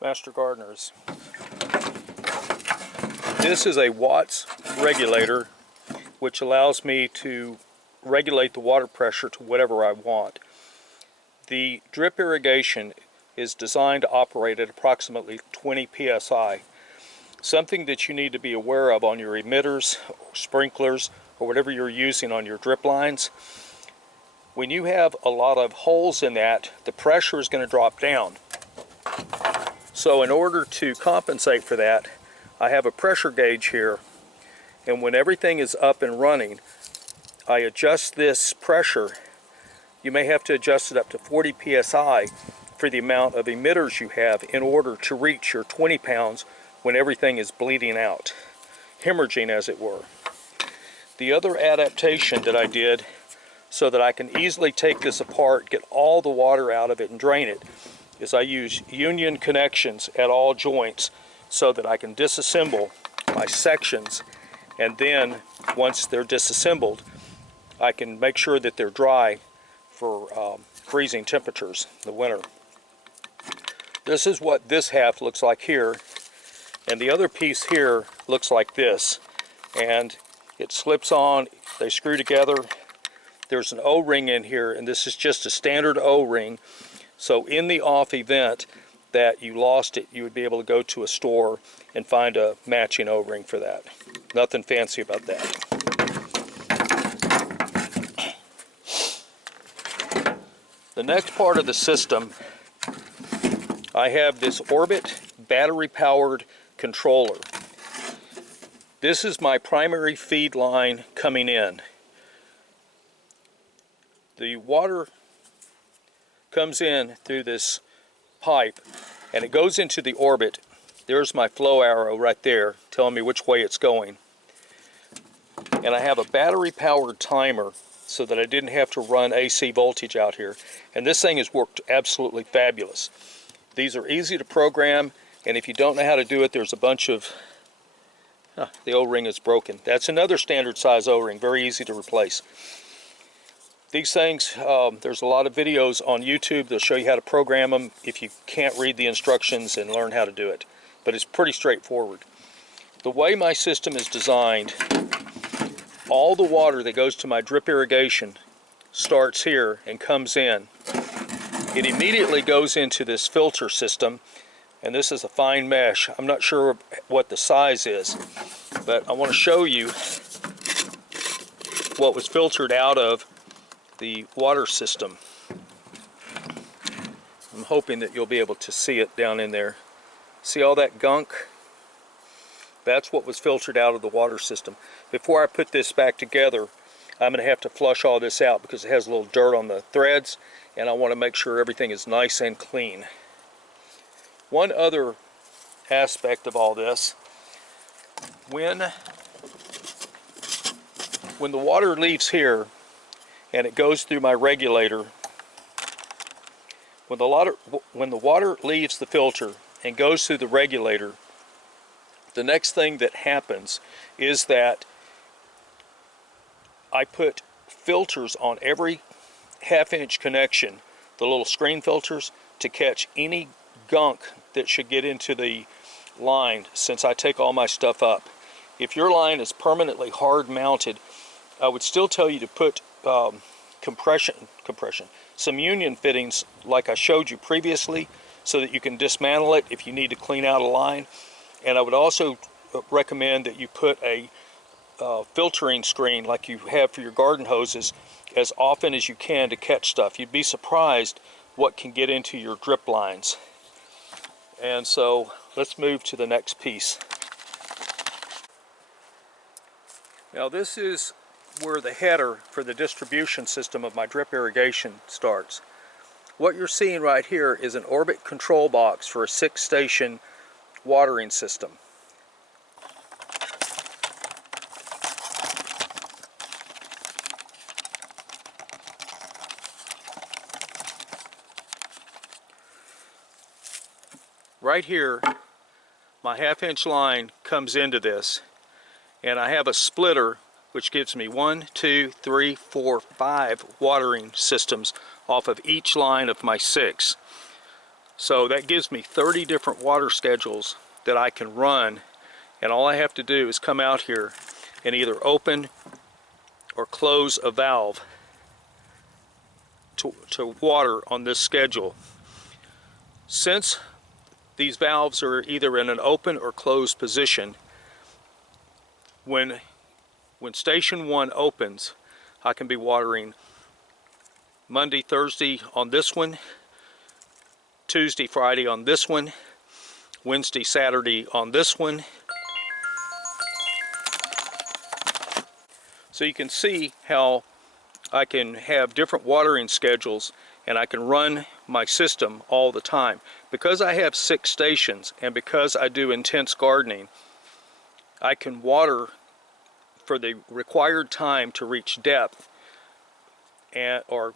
Master Gardeners. This is a Watts regulator which allows me to regulate the water pressure to whatever I want. The drip irrigation is designed to operate at approximately 20 psi. Something that you need to be aware of on your emitters, or sprinklers, or whatever you're using on your drip lines. When you have a lot of holes in that, the pressure is going to drop down. So in order to compensate for that, I have a pressure gauge here, and when everything is up and running, I adjust this pressure. You may have to adjust it up to 40 psi for the amount of emitters you have in order to reach your 20 pounds when everything is bleeding out, hemorrhaging as it were. The other adaptation that I did so that I can easily take this apart, get all the water out of it and drain it, is I use union connections at all joints so that I can disassemble my sections, and then once they're disassembled I can make sure that they're dry for freezing temperatures in the winter. This is what this half looks like here, and the other piece here looks like this, and it slips on, they screw together. There's an O-ring in here, and this is just a standard O-ring. So in the off event that you lost it, you would be able to go to a store and find a matching O-ring for that. Nothing fancy about that. The next part of the system, I have this Orbit battery-powered controller. This is my primary feed line coming in. The water comes in through this pipe and it goes into the Orbit. There's my flow arrow right there telling me which way it's going. And I have a battery powered timer so that I didn't have to run AC voltage out here. And this thing has worked absolutely fabulous. These are easy to program, and if you don't know how to do it, there's a bunch of... the O-ring is broken. That's another standard size O-ring, very easy to replace. These things, there's a lot of videos on YouTube. They'll show you how to program them if you can't read the instructions and learn how to do it. But it's pretty straightforward. The way my system is designed, all the water that goes to my drip irrigation starts here and comes in. It immediately goes into this filter system, and this is a fine mesh. I'm not sure what the size is, but I want to show you what was filtered out of the water system. I'm hoping that you'll be able to see it down in there. See all that gunk? That's what was filtered out of the water system. Before I put this back together, I'm going to have to flush all this out because it has a little dirt on the threads, and I want to make sure everything is nice and clean. One other aspect of all this, when the water leaves here and it goes through my regulator, when the water leaves the filter and goes through the regulator, the next thing that happens is that I put filters on every half-inch connection, the little screen filters, to catch any gunk that should get into the line since I take all my stuff up. If your line is permanently hard mounted, I would still tell you to put some union fittings like I showed you previously so that you can dismantle it if you need to clean out a line. And I would also recommend that you put a filtering screen like you have for your garden hoses as often as you can to catch stuff. You'd be surprised what can get into your drip lines. And so let's move to the next piece. Now this is where the header for the distribution system of my drip irrigation starts. What you're seeing right here is an Orbit control box for a 6-station watering system. Right here, my half-inch line comes into this, and I have a splitter which gives me 1, 2, 3, 4, 5 watering systems off of each line of my 6. So that gives me 30 different water schedules that I can run, and all I have to do is come out here and either open or close a valve to water on this schedule. Since these valves are either in an open or closed position, when station 1 opens, I can be watering Monday, Thursday on this one, Tuesday, Friday on this one, Wednesday, Saturday on this one. So you can see how I can have different watering schedules and I can run my system all the time. Because I have 6 stations and because I do intense gardening, I can water for the required time to reach depth or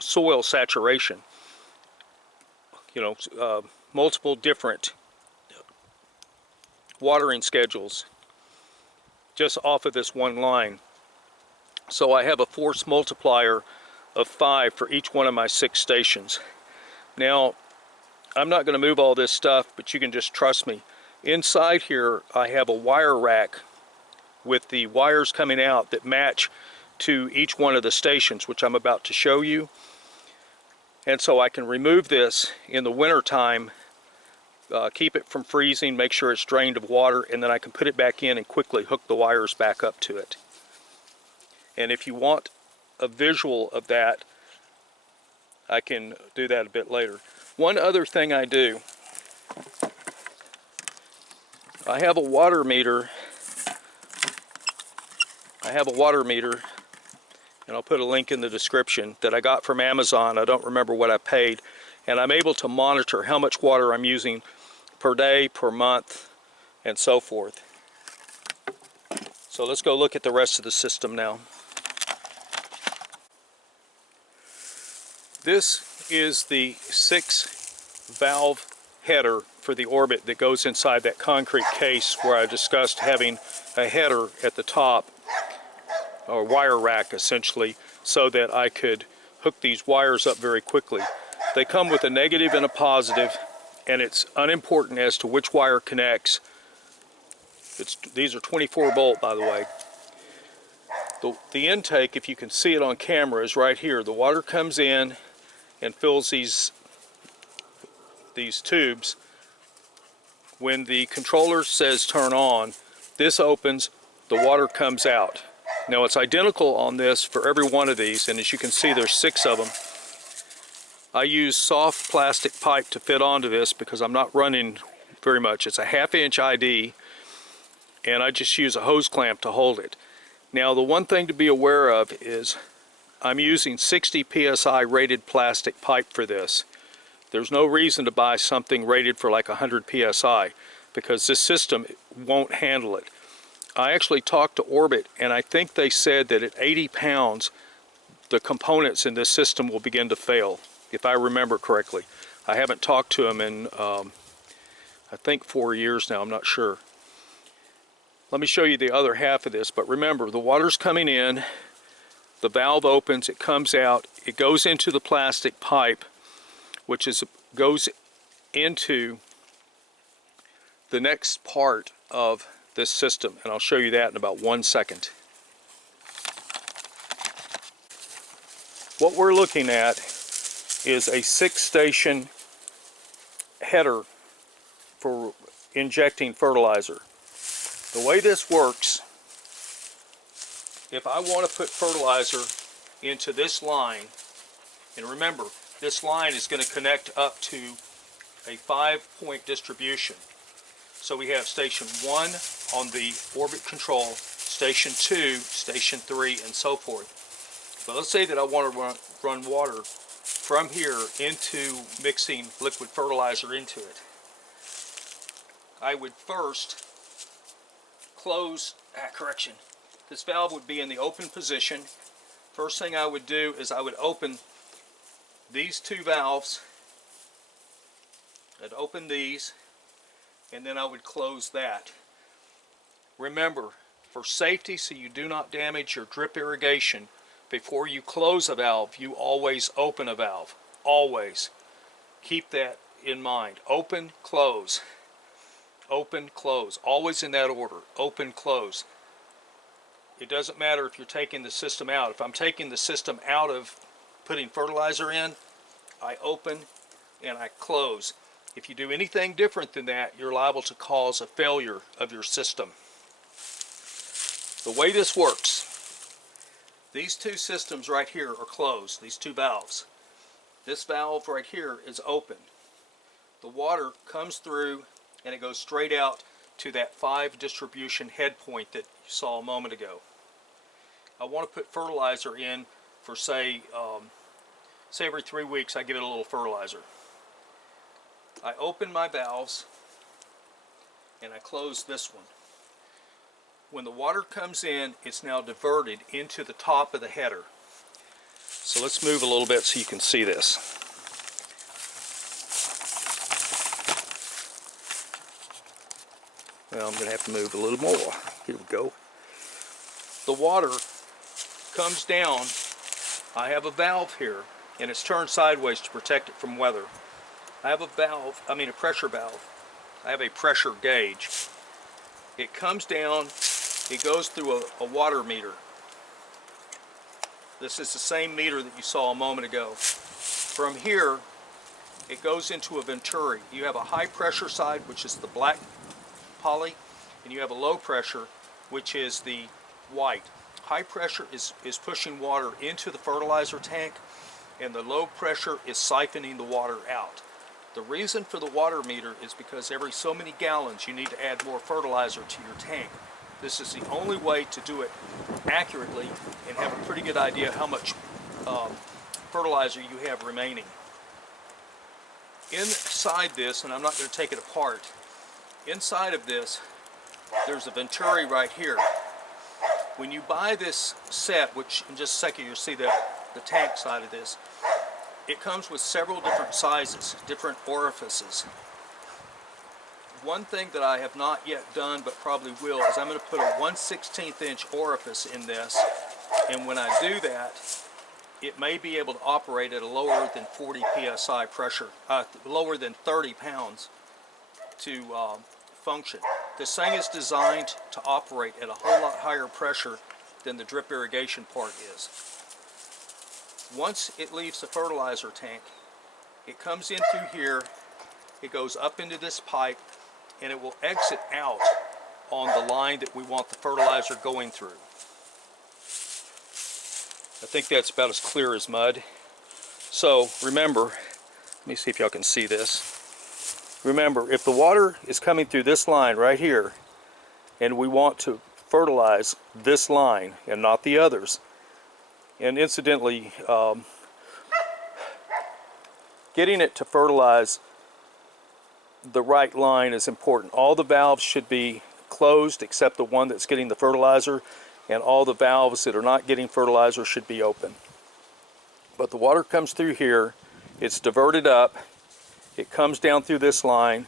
soil saturation. Multiple different watering schedules just off of this one line. So I have a force multiplier of 5 for each one of my 6 stations. Now, I'm not going to move all this stuff, but you can just trust me. Inside here, I have a wire rack with the wires coming out that match to each one of the stations, which I'm about to show you. And so I can remove this in the winter time, keep it from freezing, make sure it's drained of water, and then I can put it back in and quickly hook the wires back up to it. And if you want a visual of that, I can do that a bit later. One other thing I do, I have a water meter. And I'll put a link in the description, that I got from Amazon. I don't remember what I paid. And I'm able to monitor how much water I'm using per day, per month, and so forth. So let's go look at the rest of the system now. This is the 6-valve header for the orbit that goes inside that concrete case where I discussed having a header at the top, or wire rack essentially, so that I could hook these wires up very quickly. They come with a negative and a positive, and it's unimportant as to which wire connects. These are 24 volt, by the way. The intake, if you can see it on camera, is right here. The water comes in and fills these tubes. When the controller says turn on, this opens, the water comes out. Now it's identical on this for every one of these, and as you can see there's 6 of them. I use soft plastic pipe to fit onto this because I'm not running very much. It's a 1/2 inch ID, and I just use a hose clamp to hold it. Now the one thing to be aware of is I'm using 60 psi rated plastic pipe for this. There's no reason to buy something rated for like 100 psi because this system won't handle it. I actually talked to Orbit, and I think they said that at 80 pounds the components in this system will begin to fail, if I remember correctly. I haven't talked to them in I think 4 years now, I'm not sure. Let me show you the other half of this, but remember, the water's coming in, the valve opens, it comes out, it goes into the plastic pipe, which goes into the next part of this system, and I'll show you that in about 1 second. What we're looking at is a 6-station header for injecting fertilizer. The way this works, if I want to put fertilizer into this line, and remember, this line is going to connect up to a 5-point distribution. So we have station 1 on the orbit control, station 2, station 3, and so forth. But let's say that I want to run water from here into mixing liquid fertilizer into it. I would first close, this valve would be in the open position. First thing I would do is I would open these 2 valves. I'd open these, and then I would close that. Remember, for safety, so you do not damage your drip irrigation, before you close a valve, you always open a valve. Always. Keep that in mind. Open, close, open, close. Always in that order. Open, close. It doesn't matter if you're taking the system out. If I'm taking the system out of putting fertilizer in, I open and I close. If you do anything different than that, you're liable to cause a failure of your system. The way this works, these two systems right here are closed, these two valves. This valve right here is open. The water comes through and it goes straight out to that 5 distribution head point that you saw a moment ago. I want to put fertilizer in for say every 3 weeks I give it a little fertilizer. I open my valves and I close this one. When the water comes in, it's now diverted into the top of the header. So let's move a little bit so you can see this. Well, I'm going to have to move a little more. Here we go. The water comes down. I have a valve here, and it's turned sideways to protect it from weather. I have a pressure valve. I have a pressure gauge. It comes down, it goes through a water meter. This is the same meter that you saw a moment ago. From here, it goes into a venturi. You have a high pressure side, which is the black poly, and you have a low pressure, which is the white. High pressure is pushing water into the fertilizer tank, and the low pressure is siphoning the water out. The reason for the water meter is because every so many gallons you need to add more fertilizer to your tank. This is the only way to do it accurately and have a pretty good idea how much fertilizer you have remaining. Inside this, and I'm not going to take it apart, inside of this there's a venturi right here. When you buy this set, which in just a second you'll see the tank side of this, it comes with several different sizes, different orifices. One thing that I have not yet done, but probably will, is I'm going to put a 1/16 inch orifice in this, and when I do that, it may be able to operate at a lower than 40 psi pressure, lower than 30 pounds to function. This thing is designed to operate at a whole lot higher pressure than the drip irrigation part is. Once it leaves the fertilizer tank, it comes in through here, it goes up into this pipe, and it will exit out on the line that we want the fertilizer going through. I think that's about as clear as mud. So remember, let me see if y'all can see this. Remember, if the water is coming through this line right here, and we want to fertilize this line and not the others, and incidentally, getting it to fertilize the right line is important. All the valves should be closed except the one that's getting the fertilizer, and all the valves that are not getting fertilizer should be open. But the water comes through here, it's diverted up, it comes down through this line,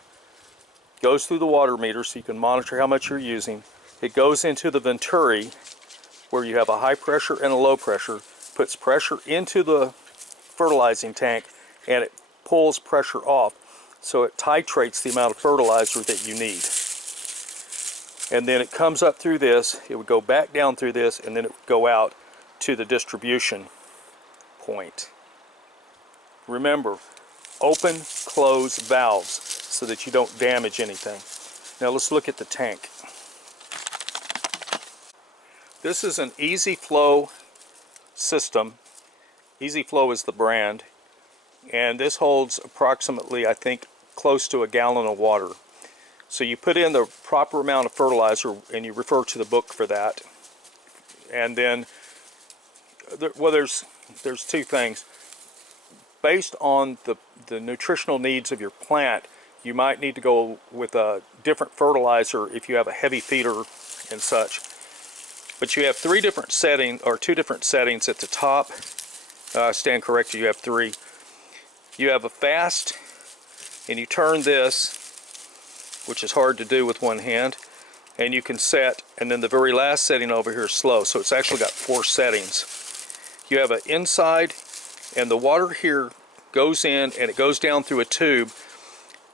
goes through the water meter so you can monitor how much you're using. It goes into the venturi where you have a high pressure and a low pressure, puts pressure into the fertilizing tank, and it pulls pressure off. So it titrates the amount of fertilizer that you need. And then it comes up through this, it would go back down through this, and then it would go out to the distribution point. Remember, open, close valves so that you don't damage anything. Now let's look at the tank. This is an Easy Flow system. Easy Flow is the brand, and this holds approximately, I think, close to a gallon of water. So you put in the proper amount of fertilizer, and you refer to the book for that. And then, there's two things. Based on the nutritional needs of your plant, you might need to go with a different fertilizer if you have a heavy feeder and such. But you have two different settings at the top. Stand corrected, you have three. You have a fast, and you turn this, which is hard to do with one hand, and you can set, and then the very last setting over here is slow, so it's actually got 4 settings. You have an inside, and the water here goes in and it goes down through a tube,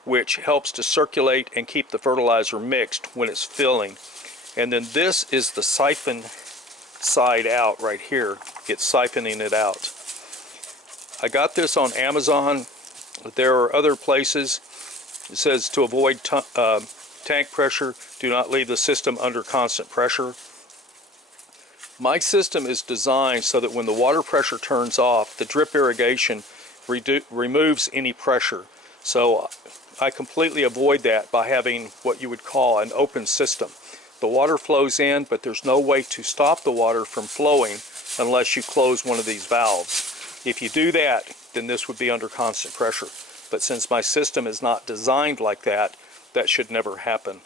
which helps to circulate and keep the fertilizer mixed when it's filling. And then this is the siphon side out right here. It's siphoning it out. I got this on Amazon. There are other places. It says to avoid tank pressure, do not leave the system under constant pressure. My system is designed so that when the water pressure turns off, the drip irrigation removes any pressure. So I completely avoid that by having what you would call an open system. The water flows in, but there's no way to stop the water from flowing unless you close one of these valves. If you do that, then this would be under constant pressure. But since my system is not designed like that, that should never happen.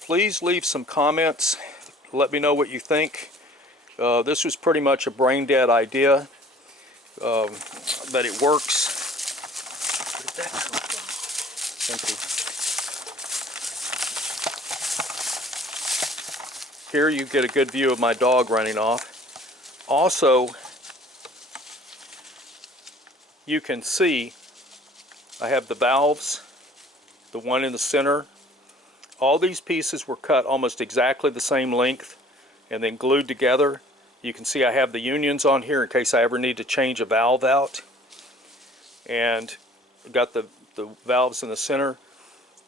Please leave some comments. Let me know what you think. This was pretty much a brain dead idea, but it works. Where did that come from? Thank you. Here you get a good view of my dog running off. Also, you can see I have the valves, the one in the center. All these pieces were cut almost exactly the same length and then glued together. You can see I have the unions on here in case I ever need to change a valve out. And got the valves in the center.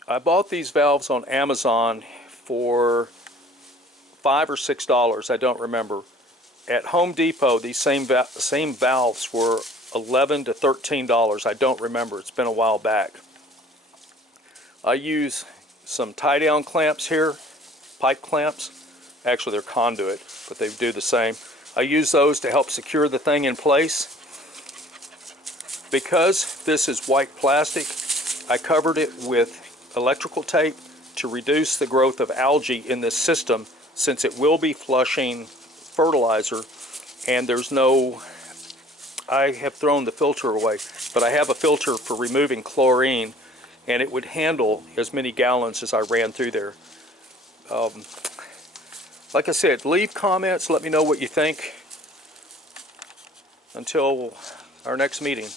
I bought these valves on Amazon for $5 or $6, I don't remember. At Home Depot, these same valves were $11 to $13. I don't remember. It's been a while back. I use some tie-down clamps here, pipe clamps. Actually, they're conduit, but they do the same. I use those to help secure the thing in place. Because this is white plastic, I covered it with electrical tape to reduce the growth of algae in this system, since it will be flushing fertilizer, and there's no, I have thrown the filter away, but I have a filter for removing chlorine, and it would handle as many gallons as I ran through there. Like I said, leave comments, let me know what you think. Until our next meeting.